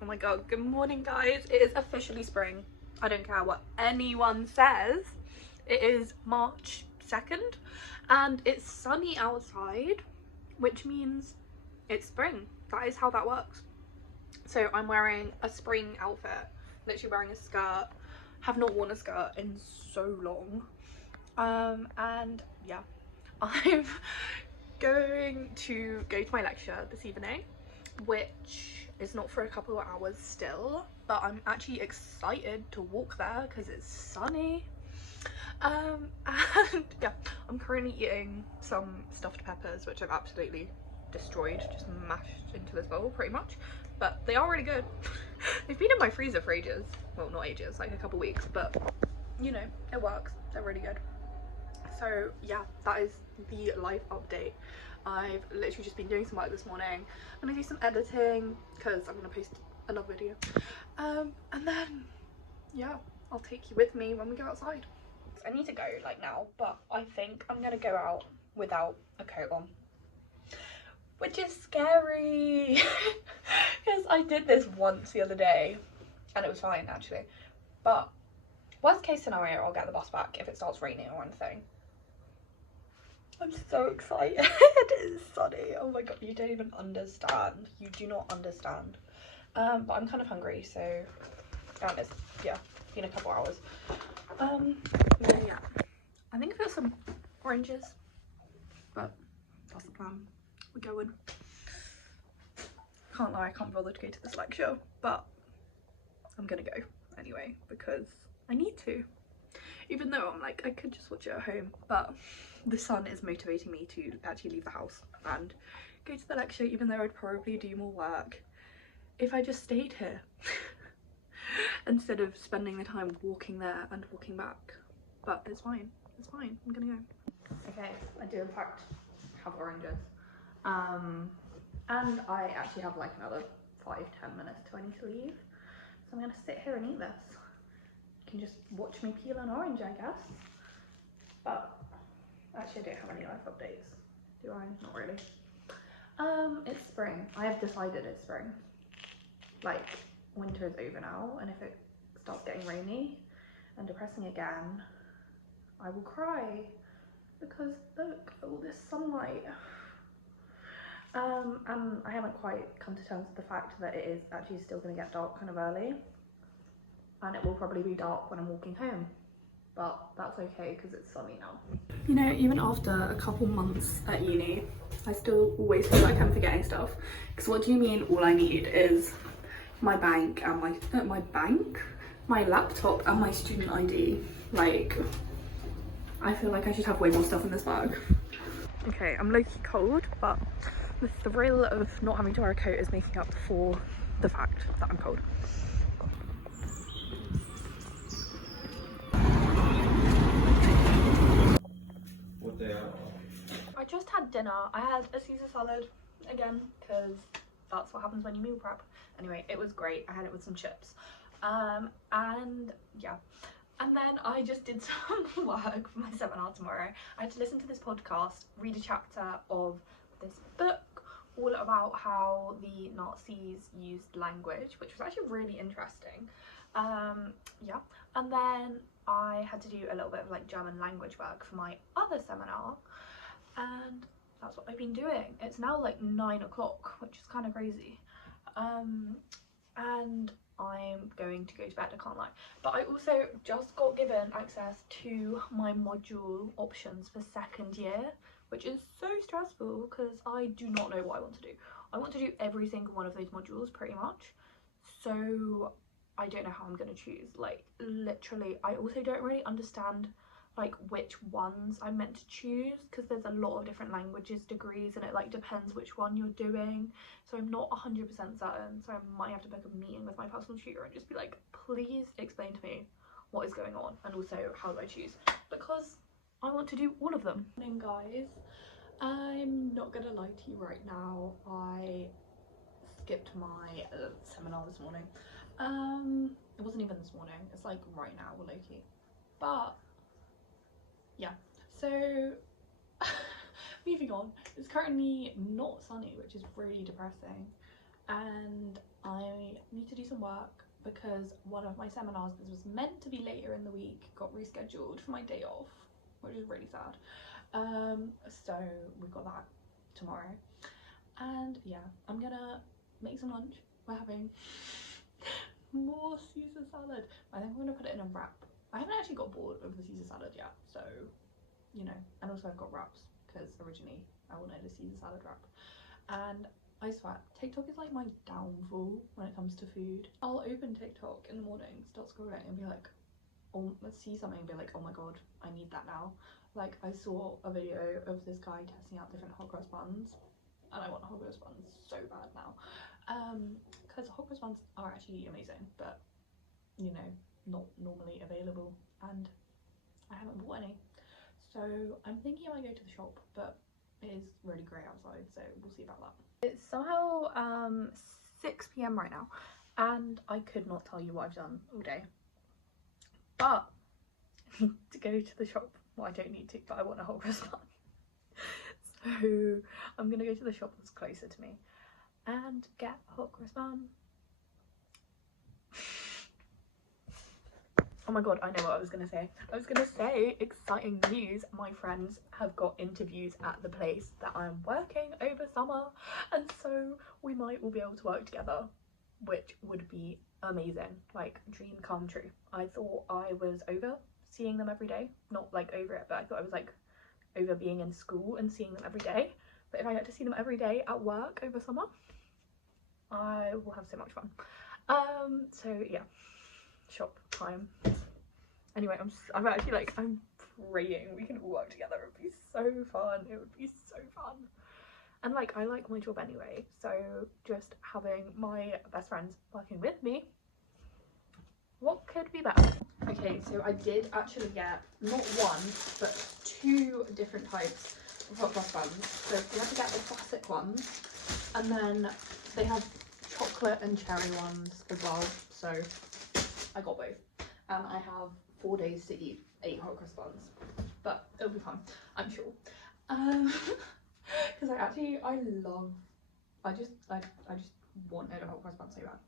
Oh my god, good morning guys. It is officially spring. I don't care what anyone says. It is March 2nd and it's sunny outside, which means it's spring. That is how that works. So I'm wearing a spring outfit, literally wearing a skirt. Have not worn a skirt in so long. And yeah, I'm going to go to my lecture this evening, which is not for a couple of hours still, but I'm actually excited to walk there because it's sunny. And yeah, I'm currently eating some stuffed peppers, which I've absolutely destroyed, just mashed into this bowl pretty much, but they are really good. They've been in my freezer for ages. Well, not ages, like a couple weeks, but you know, it works. They're really good. So yeah, that is the life update. I've literally just been doing some work this morning. I'm gonna do some editing because I'm gonna post another video. And then yeah, I'll take you with me when we go outside. I need to go like now, but I think I'm gonna go out without a coat on, which is scary because I did this once the other day and it was fine actually. But worst case scenario, I'll get the bus back if it starts raining or anything. I'm so excited. It is sunny. Oh my god, you don't even understand. You do not understand. But I'm kind of hungry, so it's yeah, been a couple hours. Yeah, I think I've got some oranges, but that's the plan. We're going. Can't lie, I can't bother to go to this lecture, but I'm gonna go anyway because I need to. Even though I'm like, I could just watch it at home, but the sun is motivating me to actually leave the house and go to the lecture, even though I'd probably do more work if I just stayed here instead of spending the time walking there and walking back. But it's fine, I'm gonna go. Okay, I do in fact have oranges. And I actually have like another 5-10 minutes till I need to leave. So I'm gonna sit here and eat this. You can just watch me peel an orange, I guess. But actually I don't have any life updates, do I? Not really. It's spring. I have decided it's spring. Like, winter is over now, and if it starts getting rainy and depressing again, I will cry because look at all this sunlight. And I haven't quite come to terms with the fact that it is actually still going to get dark kind of early, and it will probably be dark when I'm walking home, but that's okay because it's sunny now. You know, even after a couple months at uni, I still always feel like I'm forgetting stuff. Because what do you mean all I need is my bank and my laptop and my student ID? Like, I feel like I should have way more stuff in this bag. Okay, I'm low-key cold, but the thrill of not having to wear a coat is making up for the fact that I'm cold. What they are? I just had dinner. I had a Caesar salad again because that's what happens when you meal prep. Anyway, it was great. I had it with some chips. And yeah. And then I just did some work for my seminar tomorrow. I had to listen to this podcast, read a chapter of this book all about how the Nazis used language, which was actually really interesting. Yeah. And then I had to do a little bit of like German language work for my other seminar, and that's what I've been doing. It's now like 9 o'clock, which is kind of crazy. And I'm going to go to bed, I can't lie. But I also just got given access to my module options for second year, which is so stressful because I do not know what I want to do. I want to do every single one of those modules pretty much. So I don't know how I'm going to choose. Like, literally, I also don't really understand like which ones I'm meant to choose because there's a lot of different languages degrees and it like depends which one you're doing. So I'm not 100% certain. So I might have to book a meeting with my personal tutor and just be like, please explain to me what is going on and also how do I choose, because I want to do all of them. Morning guys, I'm not gonna lie to you right now, I skipped my seminar this morning. It wasn't even this morning, it's like right now, low-key. But yeah, so moving on. It's currently not sunny, which is really depressing. and I need to do some work because one of my seminars that was meant to be later in the week got rescheduled for my day off, which is really sad. So we've got that tomorrow, and yeah, I'm gonna make some lunch. We're having more Caesar salad. I think I'm gonna put it in a wrap. I haven't actually got bored of the Caesar salad yet, so you know, and also I've got wraps because originally I wanted a Caesar salad wrap. And I swear, TikTok is like my downfall when it comes to food. I'll open TikTok in the morning, start scrolling and be like, oh, let's see something and be like, oh my god, I need that now. Like, I saw a video of this guy testing out different hot cross buns, and I want hot cross buns so bad now. Because hot cross buns are actually amazing, but you know, not normally available, and I haven't bought any. So I'm thinking I might go to the shop, but it is really grey outside, so we'll see about that. It's somehow 6 p.m. right now, and I could not tell you what I've done all day, but I need to go to the shop. Well, I don't need to, but I want a hot cross bun. So I'm gonna go to the shop that's closer to me and get a hot cross bun. Oh my god, I know what I was gonna say. I was gonna say, exciting news, my friends have got interviews at the place that I'm working over summer, and so we might all be able to work together, which would be amazing. Like, dream come true. I thought I was over seeing them every day, not like over it, but I thought I was like over being in school and seeing them every day. But if I get to see them every day at work over summer, I will have so much fun. So yeah, shop time. Anyway, I'm actually like, I'm praying we can all work together. It would be so fun. It would be so fun. And like, I like my job anyway, so just having my best friends working with me, what could be better? Okay, so I did actually get not one but 2 different types of hot cross buns. So you have to get the classic ones, and then they have chocolate and cherry ones as well, so I got both, and I have 4 days to eat 8 hot cross buns, but it'll be fun, I'm sure. Because I just wanted a hot cross bun so bad.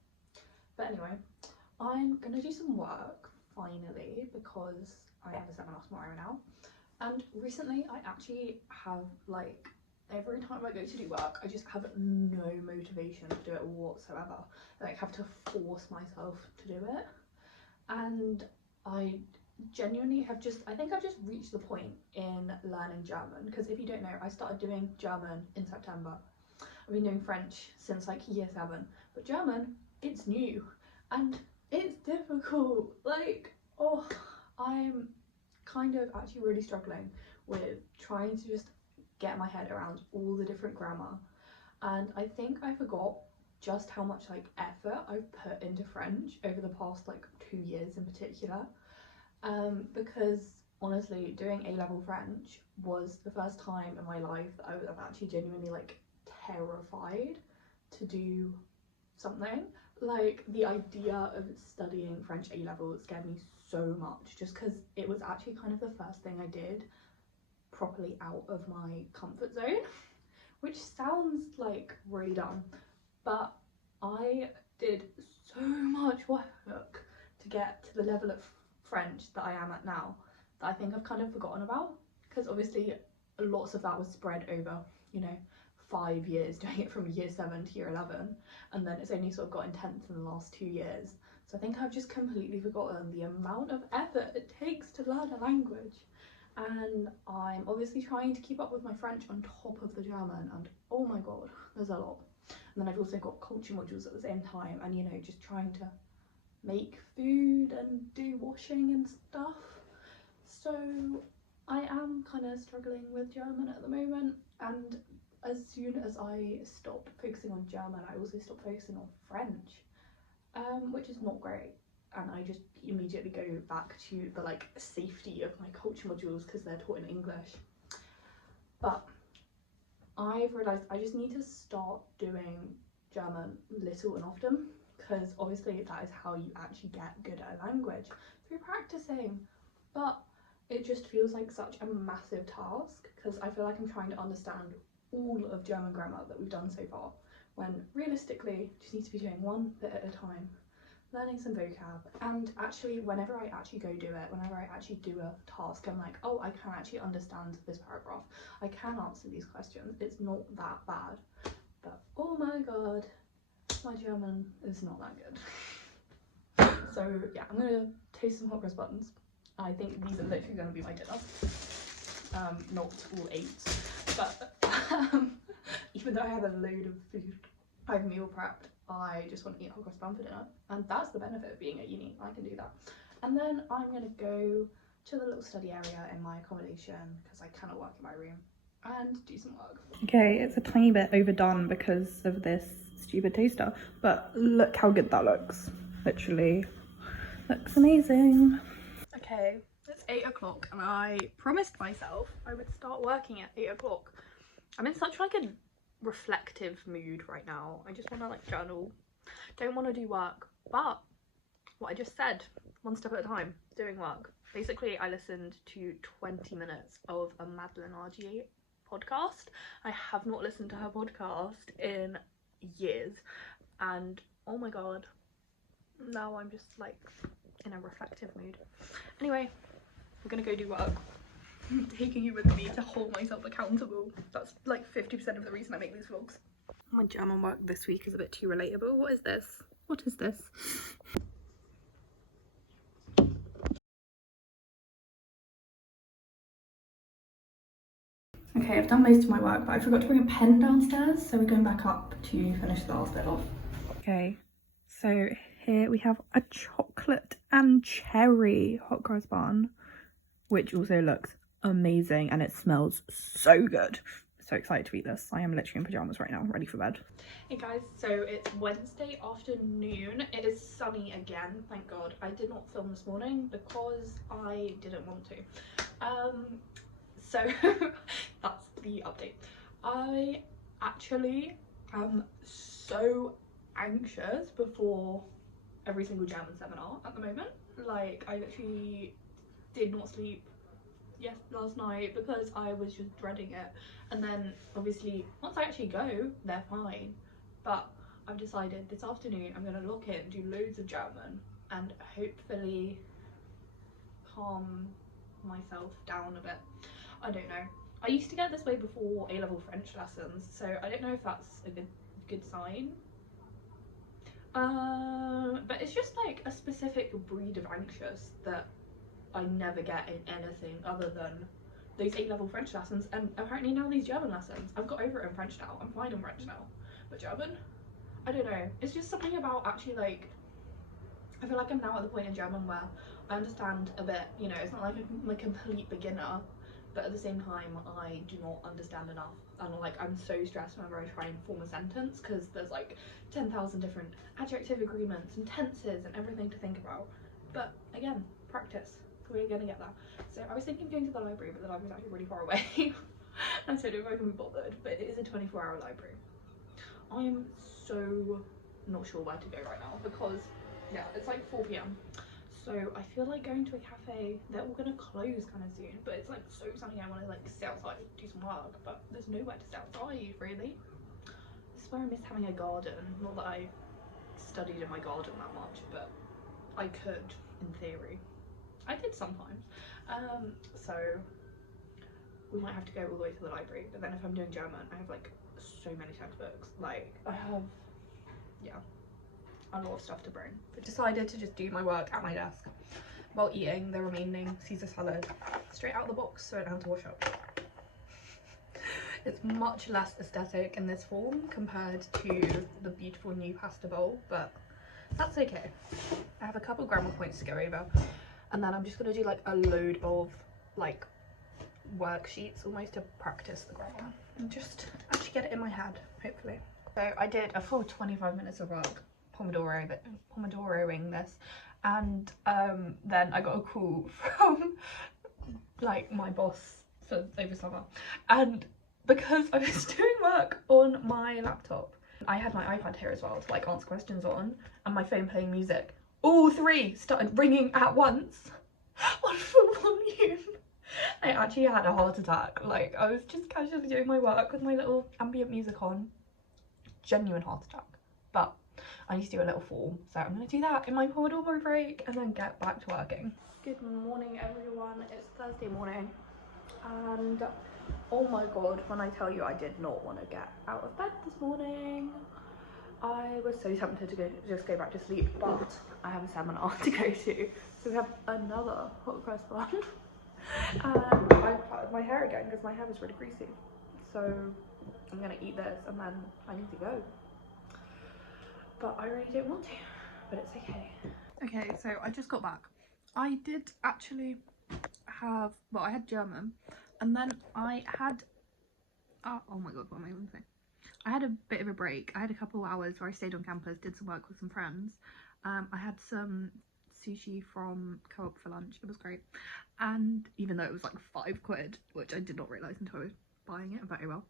But anyway, I'm gonna do some work finally because I have a seminar tomorrow now, and recently I actually have, like, every time I go to do work I just have no motivation to do it whatsoever. Like, have to force myself to do it, and I genuinely have I think I've just reached the point in learning German, because if you don't know, I started doing German in September. I've been doing French since like year 7, but German, it's new and it's difficult. Like, oh, I'm kind of actually really struggling with trying to just get my head around all the different grammar, and I think I forgot just how much like effort I've put into French over the past like 2 years in particular, because honestly doing A-level French was the first time in my life that I was actually genuinely like terrified to do something. Like, the idea of studying French A-level scared me so much, just because it was actually kind of the first thing I did properly out of my comfort zone, which sounds like really dumb, but I did so much work to get to the level of French that I am at now that I think I've kind of forgotten about, because obviously lots of that was spread over, you know, 5 years doing it from year 7 to year 11, and then it's only sort of got intense in the last 2 years. So I think I've just completely forgotten the amount of effort it takes to learn a language, and I'm obviously trying to keep up with my French on top of the German, and oh my god, there's a lot. And then I've also got culture modules at the same time, and you know, just trying to make food and do washing and stuff. So I am kind of struggling with German at the moment, and as soon as I stop focusing on German, I also stop focusing on French, which is not great. And I just immediately go back to the like safety of my culture modules because they're taught in English. But I've realised I just need to start doing German little and often, because obviously that is how you actually get good at a language, through practicing. But it just feels like such a massive task, because I feel like I'm trying to understand all of German grammar that we've done so far, when realistically just need to be doing one bit at a time, learning some vocab. And actually whenever I actually go do it, whenever I actually do a task, I'm like, oh, I can actually understand this paragraph, I can answer these questions, it's not that bad. But oh my god, my German is not that good. So yeah, I'm gonna taste some hot cross buns. I think these are literally gonna be my dinner. Not all 8, but even though I have a load of food, I've meal prepped, I just want to eat hot cross bun for dinner, and that's the benefit of being at uni, I can do that. And then I'm gonna go to the little study area in my accommodation because I cannot work in my room, and do some work. Okay, it's a tiny bit overdone because of this stupid toaster, but look how good that looks. Literally looks amazing. Okay, it's 8 o'clock and I promised myself I would start working at 8 o'clock. I'm in such like a reflective mood right now. I just want to like journal, don't want to do work, but what I just said, one step at a time, doing work. Basically I listened to 20 minutes of a Madeline Argier podcast. I have not listened to her podcast in years, and oh my god, now I'm just like in a reflective mood. Anyway, we're gonna go do work. I'm taking you with me to hold myself accountable. That's like 50% of the reason I make these vlogs. My German work this week is a bit too relatable. What is this? What is this? Okay, I've done most of my work, but I forgot to bring a pen downstairs, so we're going back up to finish the last bit off. Okay, so here we have a chocolate and cherry hot cross bun, which also looks amazing and it smells so good. So excited to eat this. I am literally in pajamas right now, ready for bed. Hey guys, so it's Wednesday afternoon. It is sunny again, thank god. I did not film this morning because I didn't want to. So that's the update. I actually am so anxious before every single German seminar at the moment. Like, I literally did not sleep last night because I was just dreading it. And then obviously once I actually go, they're fine. But I've decided this afternoon I'm gonna lock in, do loads of German, and hopefully calm myself down a bit. I don't know. I used to get this way before A-level French lessons, so I don't know if that's a good sign. But it's just like a specific breed of anxious that I never get in anything other than those A-level French lessons, and apparently now these German lessons. I've got over it in French now, I'm fine in French now, but German? I don't know, it's just something about actually like, I feel like I'm now at the point in German where I understand a bit, you know, it's not like I'm a complete beginner, but at the same time I do not understand enough, and like I'm so stressed whenever I try and form a sentence because there's like 10,000 different adjective agreements and tenses and everything to think about. But again, practice, we're gonna get there. So I was thinking of going to the library, but the library's actually really far away. And so I don't know if I can be bothered, but it is a 24-hour library. I am so not sure where to go right now because yeah, it's like 4 p.m. So I feel like going to a cafe. They're all gonna close kind of soon, but it's like so sunny. I want to like sit outside and do some work, but there's nowhere to sit outside really. This is where I miss having a garden. Not that I studied in my garden that much, but I could in theory. I did sometimes. So we might have to go all the way to the library, but then if I'm doing German I have like so many textbooks. Like I have, yeah, a lot of stuff to bring. But decided to just do my work at my desk while eating the remaining Caesar salad straight out of the box so I don't have to wash up. It's much less aesthetic in this form compared to the beautiful new pasta bowl, but that's okay. I have a couple grammar points to go over, and then I'm just gonna do like a load of like worksheets almost to practice the grammar and just actually get it in my head, hopefully. So I did a full 25 minutes of work pomodoroing this, and then I got a call from like my boss for over summer, and because I was doing work on my laptop, I had my iPad here as well to like answer questions on, and my phone playing music, all three started ringing at once on full volume. I actually had a heart attack. Like I was just casually doing my work with my little ambient music on, genuine heart attack. But I need to do a little form, so I'm going to do that in my Pomodoro break and then get back to working. Good morning everyone, it's Thursday morning and oh my god, when I tell you I did not want to get out of bed this morning. I was so tempted to just go back to sleep, but I have a seminar to go to, so we have another hot cross bun. And I parted my hair again because my hair was really greasy, so I'm going to eat this and then I need to go. But I really don't want to, but it's okay. Okay, so I just got back. I did actually have, well, I had German, and then I had, oh my god, what am I even saying? I had a bit of a break. I had a couple of hours where I stayed on campus, did some work with some friends. I had some sushi from Co-op for lunch. It was great. And even though it was like £5, which I did not realise until I was buying it very well.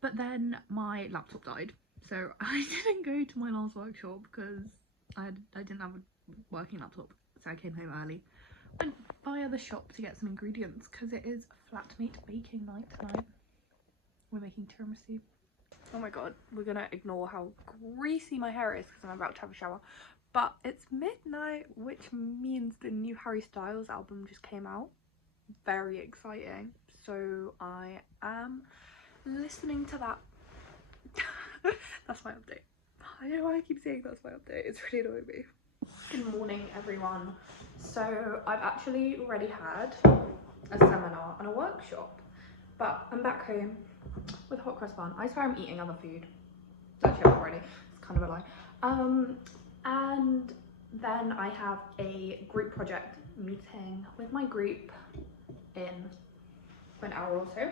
But then my laptop died. So I didn't go to my last workshop because I didn't have a working laptop. So I came home early. Went via the shop to get some ingredients because it is flat meat baking night tonight. We're making tiramisu. Oh my god, we're gonna ignore how greasy my hair is because I'm about to have a shower. But it's midnight, which means the new Harry Styles album just came out. Very exciting. So I am listening to that. That's my update. I don't know why I keep saying that's my update. It's really annoying me. Good morning, everyone. So I've actually already had a seminar and a workshop, but I'm back home with a hot cross bun. I swear I'm eating other food. Actually, I'm already. It's kind of a lie. And then I have a group project meeting with my group in an hour or so.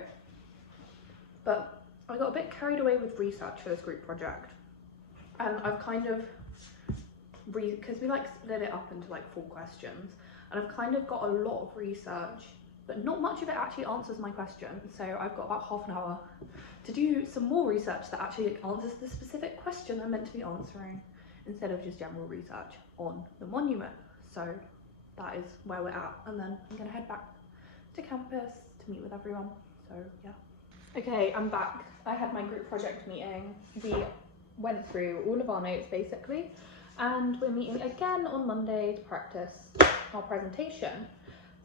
But I got a bit carried away with research for this group project, and I've kind of because we like split it up into like 4 questions, and I've kind of got a lot of research, but not much of it actually answers my question. So I've got about half an hour to do some more research that actually answers the specific question I'm meant to be answering, instead of just general research on the monument. So that is where we're at, and then I'm gonna head back to campus to meet with everyone. So yeah. Okay, I'm back. I had my group project meeting. We went through all of our notes basically, and we're meeting again on Monday to practice our presentation.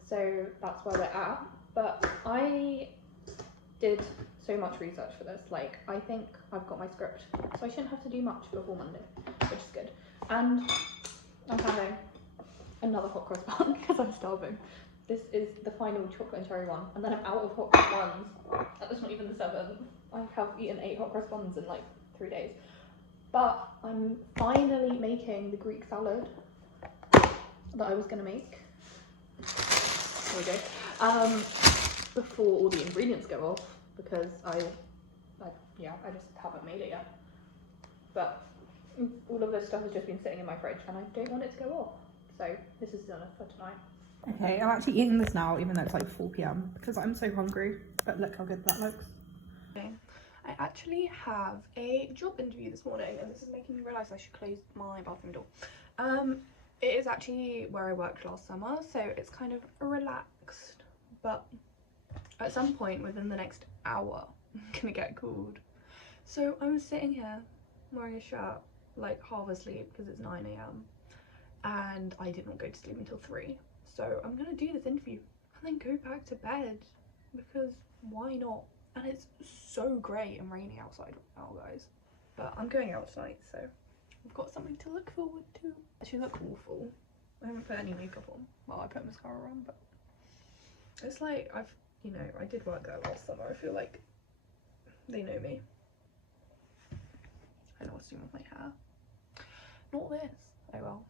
So that's where we're at. But I did so much research for this. Like, I think I've got my script, so I shouldn't have to do much before Monday, which is good. And I'm having another hot cross bun because I'm starving. This is the final chocolate and cherry one, and then I'm out of hot cross buns. And that's not even the 7th. I have eaten 8 hot cross buns in like 3 days. But I'm finally making the Greek salad that I was gonna make. There we go. Before all the ingredients go off, because I just haven't made it yet. But all of this stuff has just been sitting in my fridge, and I don't want it to go off. So this is dinner for tonight. Okay, I'm actually eating this now, even though it's like 4 PM, because I'm so hungry. But look how good that looks. Okay. I actually have a job interview this morning, and this is making me realise I should close my bathroom door. It is actually where I worked last summer, so it's kind of relaxed, but at some point within the next hour, I'm gonna get called. So I'm sitting here wearing a shirt, like half asleep because it's 9 AM, and I did not go to sleep until 3. So I'm gonna do this interview and then go back to bed, because why not? And it's so grey and rainy outside right now, guys. But I'm going out tonight, so I've got something to look forward to. I actually look awful. I haven't put any makeup on. Well, I put mascara on, but it's like I did work there last summer. I feel like they know me. I know what's doing with my hair. Not this. Oh well.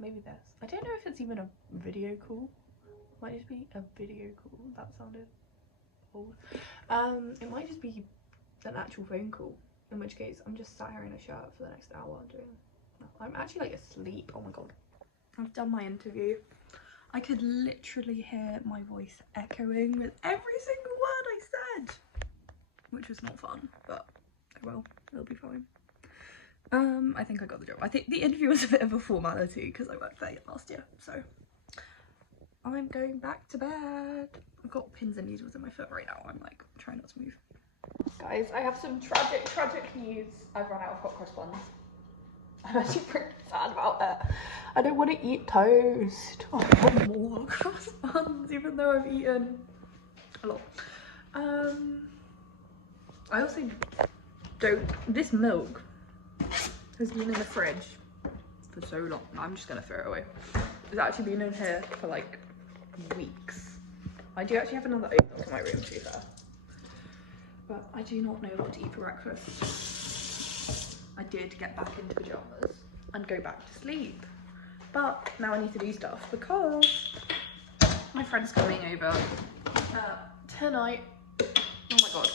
Maybe this. I don't know if it's even a video call. Might just be a video call. That sounded old. It might just be an actual phone call, in which case I'm just sat here in a shirt for the next hour doing I'm actually like asleep. Oh my god. I've done my interview. I could literally hear my voice echoing with every single word I said, which was not fun, but oh well, it'll be fine. I think I got the job. I think the interview was a bit of a formality because I worked there last year, so I'm going back to bed. I've got pins and needles in my foot right now. I'm like trying not to move. Guys, I have some tragic news. I've run out of hot cross buns. I'm actually pretty sad about it. I don't want to eat toast. Oh, I want more cross buns, even though I've eaten a lot. I also don't. This milk has been in the fridge for so long. I'm just gonna throw it away. It's actually been in here for like weeks. I do actually have another oat milk in my room, to be fair. But I do not know what to eat for breakfast. I did get back into pajamas and go back to sleep. But now I need to do stuff because my friend's coming over tonight. Oh my god.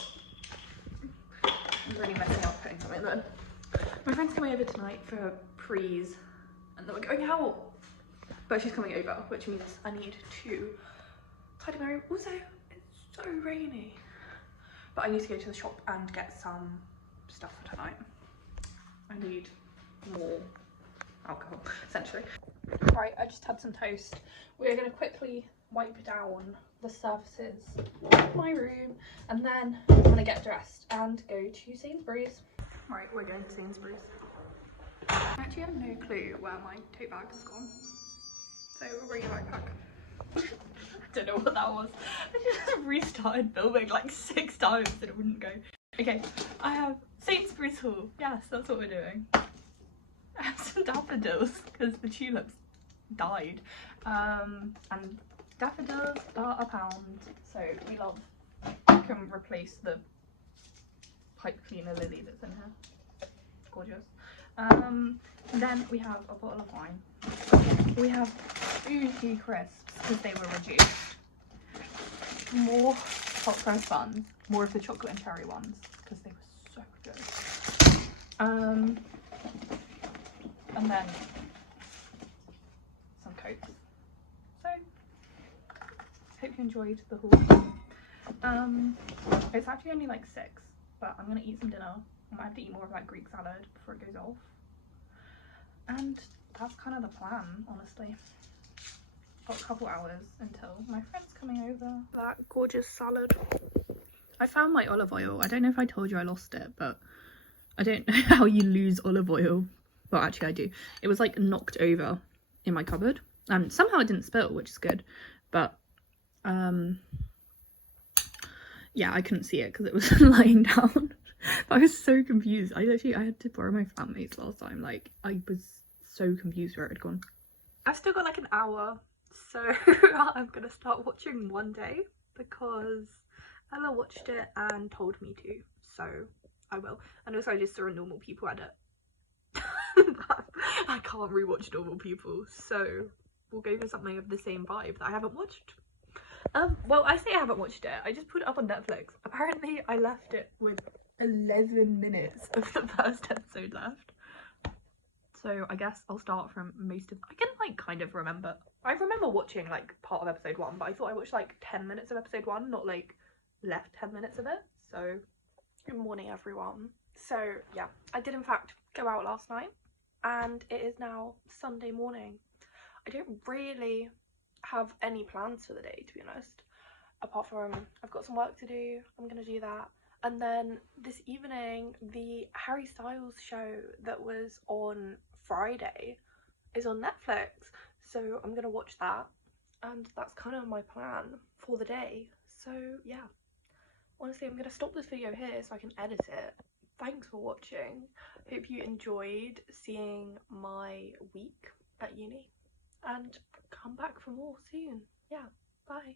I'm really messing up putting something in. My friend's coming over tonight for prees and then we're going out. But she's coming over, which means I need to tidy my room. Also, it's so rainy. But I need to go to the shop and get some stuff for tonight. I need more alcohol, essentially. Right, I just had some toast. We're gonna quickly wipe down the surfaces of my room and then I'm gonna get dressed and go to Sainsbury's. Right, we're going to Sainsbury's. I actually have no clue where my tote bag has gone. So we'll bring a backpack. I don't know what that was. I just restarted filming like 6 times and it wouldn't go. Okay, I have Sainsbury's haul. Yes, that's what we're doing. I have some daffodils because the tulips died. And daffodils are £1, so we love. I can replace the pipe cleaner lily that's in here. Gorgeous. Then we have a bottle of wine. We have Fuji crisps because they were reduced. More hot cross buns, more of the chocolate and cherry ones because they were so good. And then some Cokes. So, hope you enjoyed the haul. It's actually only like 6, but I'm gonna eat some dinner. I might have to eat more of that Greek salad before it goes off. And that's kind of the plan, honestly. Got a couple hours until my friend's coming over. That gorgeous salad. I found my olive oil. I don't know if I told you I lost it, but I don't know how you lose olive oil. Well, actually I do. It was like knocked over in my cupboard and somehow it didn't spill, which is good. But yeah, I couldn't see it because it was lying down. But I was so confused. I had to borrow my flatmate's last time. Like, I was so confused where it had gone. I've still got like an hour, so I'm gonna start watching One Day because Ella watched it and told me to, so I will. And also I just saw a Normal People edit. I can't rewatch Normal People, so we'll go for something of the same vibe that I haven't watched. Well, I say I haven't watched it. I just put it up on Netflix. Apparently I left it with 11 minutes of the first episode left. So I guess I'll start from most of. I can like kind of remember. I remember watching like part of episode 1, but I thought I watched like 10 minutes of episode 1, not like left 10 minutes of it. So good morning, everyone. So yeah, I did in fact go out last night, and it is now Sunday morning. I don't really have any plans for the day, to be honest, apart from I've got some work to do. I'm gonna do that. And then this evening, the Harry Styles show that was on Friday is on Netflix. So I'm gonna watch that. And that's kind of my plan for the day. So yeah, honestly, I'm gonna stop this video here so I can edit it. Thanks for watching. Hope you enjoyed seeing my week at uni. And come back for more soon. Yeah, bye.